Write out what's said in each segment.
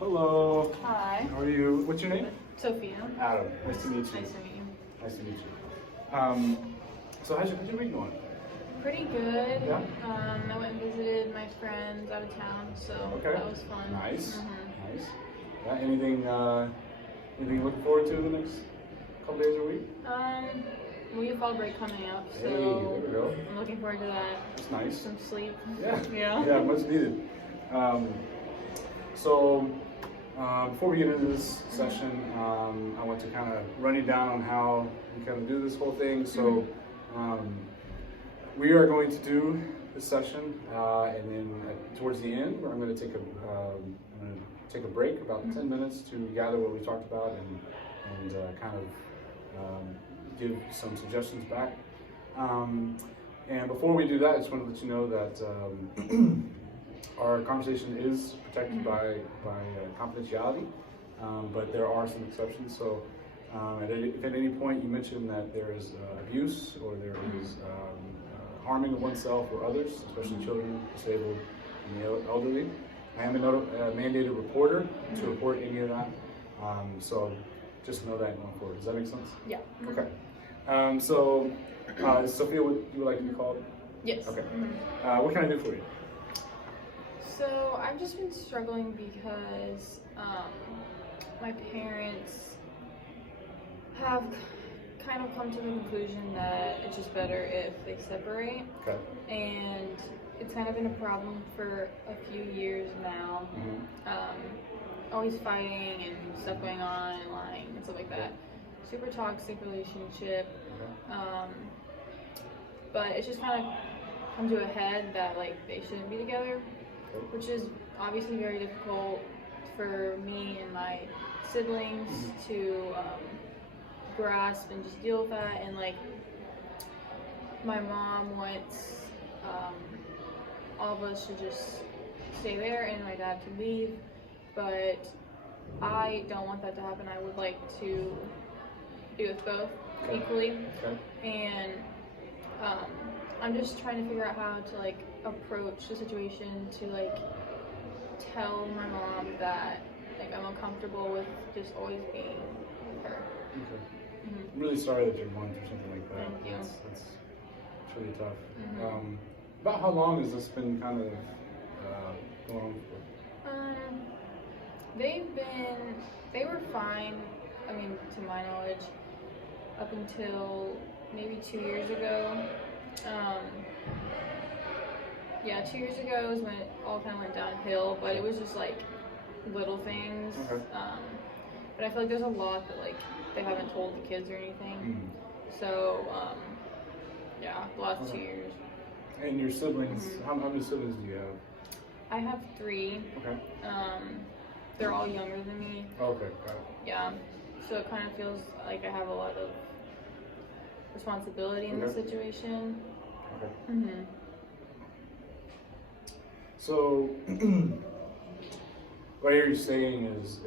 Hello. Hi. How are you? What's your name? Sophia. Adam. Nice to meet you. Nice to meet you. Nice to meet you. So how's your week going? Pretty good. Yeah? I went and visited my friends out of town, so Okay. that was fun. Nice. Mhm. Nice. Yeah, anything you're looking forward to the next couple days or week? We have fall break coming up, so Hey, there we go. I'm looking forward to that. That's nice. Some sleep. Yeah. Yeah. Yeah, much needed. So before we get into this session, I want to kind of run you down on how we kind of do this whole thing. So we are going to do this session, and then towards the end, I'm going to take a break, about 10 minutes, to gather what we talked about and kind of give some suggestions back. And before we do that, I just want to let you know that our conversation is protected by confidentiality, but there are some exceptions. So if at any point you mention that there is abuse or there is harming of oneself or others, especially children, disabled, and the elderly, I am a mandated reporter to report any of that. So just know that going forward. Does that make sense? Yeah. Okay. So Sophia, what you would like to be called? Yes. Okay. What can I do for you? So I've just been struggling because my parents have kind of come to the conclusion that it's just better if they separate. Okay. And it's kind of been a problem for a few years now. Always fighting and stuff going on and lying and stuff like that. Super toxic relationship. But it's just kind of come to a head that like they shouldn't be together, which is obviously very difficult for me and my siblings to grasp and just deal with that. And like my mom wants all of us to just stay there and my dad to leave, but I don't want that to happen. I would like to be with both equally. And I'm just trying to figure out how to like approach the situation to like tell my mom that like I'm uncomfortable with just always being with her. Okay. I'm really sorry that you're going through something like that. Thank you. It's really tough. About how long has this been kind of going on for? They were fine, I mean, to my knowledge, up until maybe 2 years ago. 2 years ago is when it all kind of went downhill, but it was just like little things. Okay. But I feel like there's a lot that like they haven't told the kids or anything. So, the last 2 years. And your siblings, how many siblings do you have? I have 3. Okay. They're all younger than me. Okay, got it. Yeah. So it kind of feels like I have a lot of responsibility in the situation. Okay. So, what you're saying is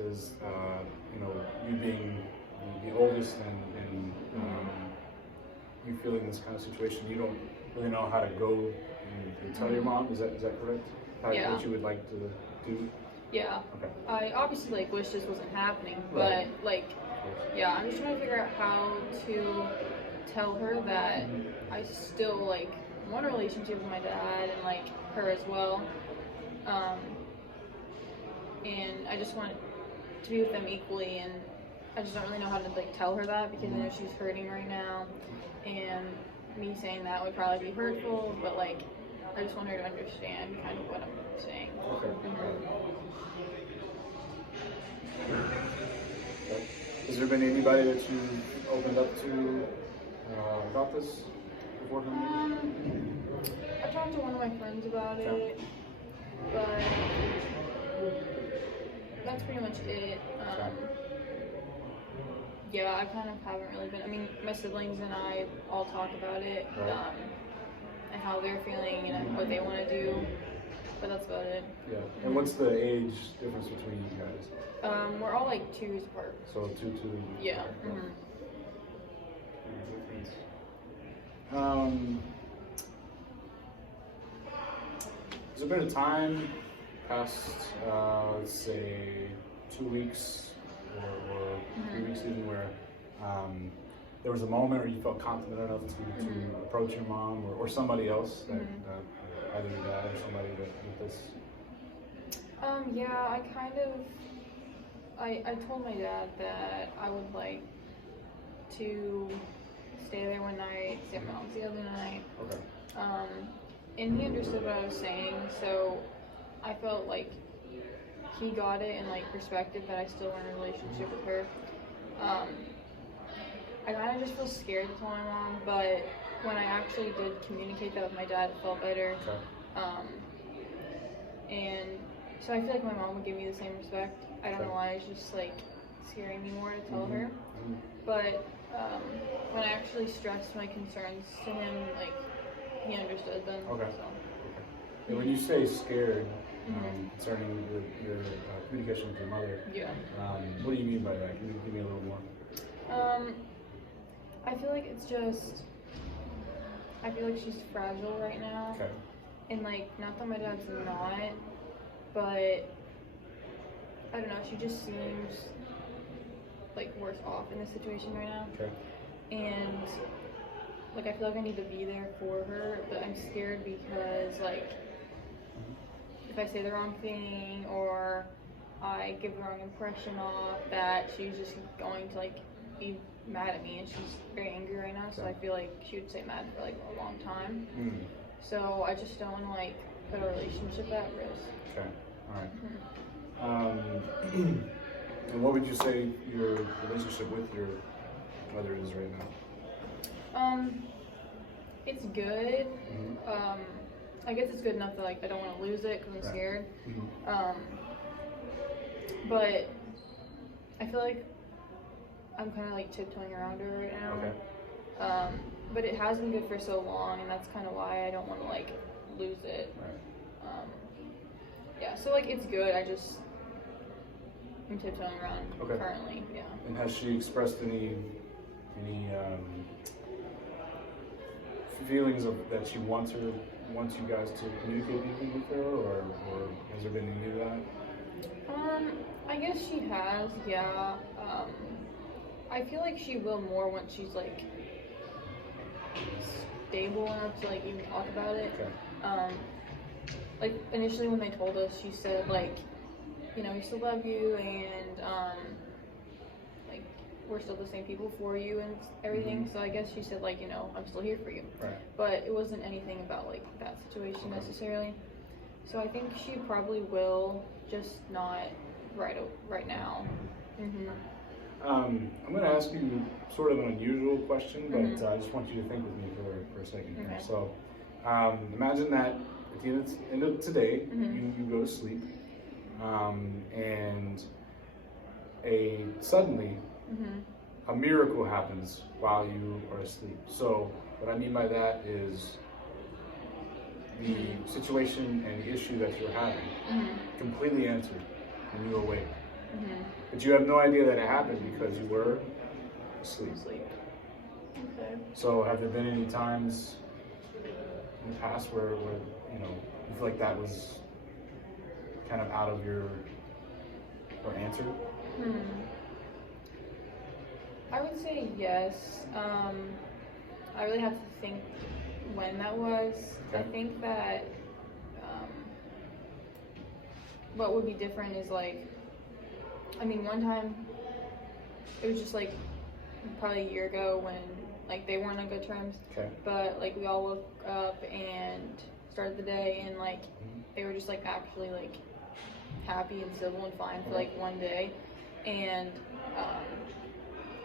you being the oldest and you feeling this kind of situation, you don't really know how to go and tell your mom. Is that correct? What you would like to do? Yeah. Okay. I obviously like wish this wasn't happening, Right. but like, yeah, I'm just trying to figure out how to tell her that I still like want a relationship with my dad and like her as well. And I just want to be with them equally, and I just don't really know how to like tell her that because I know she's hurting right now, and me saying that would probably be hurtful, but like I just want her to understand kind of what I'm saying. Okay. Has there been anybody that you opened up to about this beforehand? I talked to one of my friends about it, but that's pretty much it. Yeah, I kind of haven't really been. I mean, my siblings and I all talk about it, and how they're feeling and what they want to do, but that's about it. Yeah. And what's the age difference between you guys? We're all like 2 years apart. So 2. Yeah. Has there been a time past, let's say, 2 weeks or 3 weeks even, where there was a moment where you felt confident enough to approach your mom or somebody else, that, either your dad or somebody with this? Yeah, I told my dad that I would like to stay there one night, stay at my mom's the other night. Okay. And he understood what I was saying, so I felt like he got it and like respected that I still want a relationship with her. I kind of just feel scared to tell my mom, but when I actually did communicate that with my dad, it felt better. Okay. And so I feel like my mom would give me the same respect. I don't Okay. know why, it's just like scaring me more to tell her. But when I actually stressed my concerns to him, like, he understood them. Okay. So. And when you say scared, concerning your communication with your mother, Yeah. What do you mean by that? Can you give me a little more? I feel like it's just, I feel like she's fragile right now. Okay. And like, not that my dad's not, but I don't know, she just seems like worse off in this situation right now. Okay. And like, I feel like I need to be there for her, but I'm scared because like, if I say the wrong thing or I give the wrong impression off, that she's just going to like be mad at me, and she's very angry right now, so I feel like she would stay mad for like a long time. So I just don't want to like put our relationship at risk. Okay. All right. And what would you say your relationship with your mother is right now? It's good. I guess it's good enough that like I don't want to lose it because I'm scared. But I feel like I'm kind of like tiptoeing around her right now. Okay. But it has been good for so long, and that's kind of why I don't want to like lose it. Right. Yeah, so like it's good. I'm tiptoeing around currently. Yeah. And has she expressed any feelings of that she wants you guys to communicate anything with her, or has there been any of that? I guess she has. Yeah. I feel like she will more once she's like stable enough to like even talk about it. Okay. Like initially when they told us, she said like, you know, we still love you, and like we're still the same people for you and everything. So I guess she said like, you know, I'm still here for you. Right. But it wasn't anything about like that situation necessarily. So I think she probably will, just not right now. I'm going to ask you sort of an unusual question, but I just want you to think with me for a second here. Okay. So, imagine that at the end of today, you go to sleep, and suddenly a miracle happens while you are asleep. So, what I mean by that is the situation and the issue that you're having completely answered when you awake. But you have no idea that it happened because you were asleep. Okay. So have there been any times in the past where you know you feel like that was kind of out of your or answered? I would say yes. I really have to think when that was. Okay. I think that what would be different is like, I mean, one time it was just like probably a year ago when like they weren't on good terms. Okay. But like we all woke up and started the day, and like they were just like actually like happy and civil and fine for like one day. And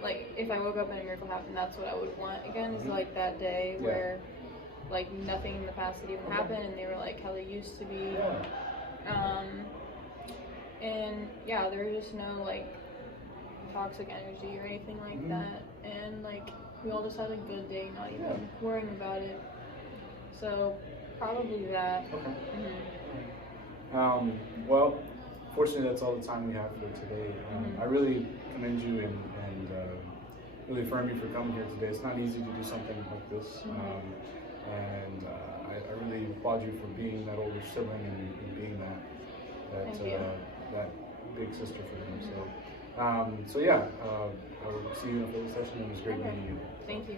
like if I woke up and a miracle happened, that's what I would want again, is like that day where like nothing in the past had even happened, and they were like how they used to be. And yeah, there was just no like toxic energy or anything like that, and like we all just had a good day, not even worrying about it. So probably that. Okay. Well, fortunately, that's all the time we have for today. I really commend you and really affirm you for coming here today. It's not easy to do something like this, and I really applaud you for being that older sibling and being that Thank you. that big sister for them. So yeah, I will see you in a photo session. It was great Okay. meeting you. Thank you.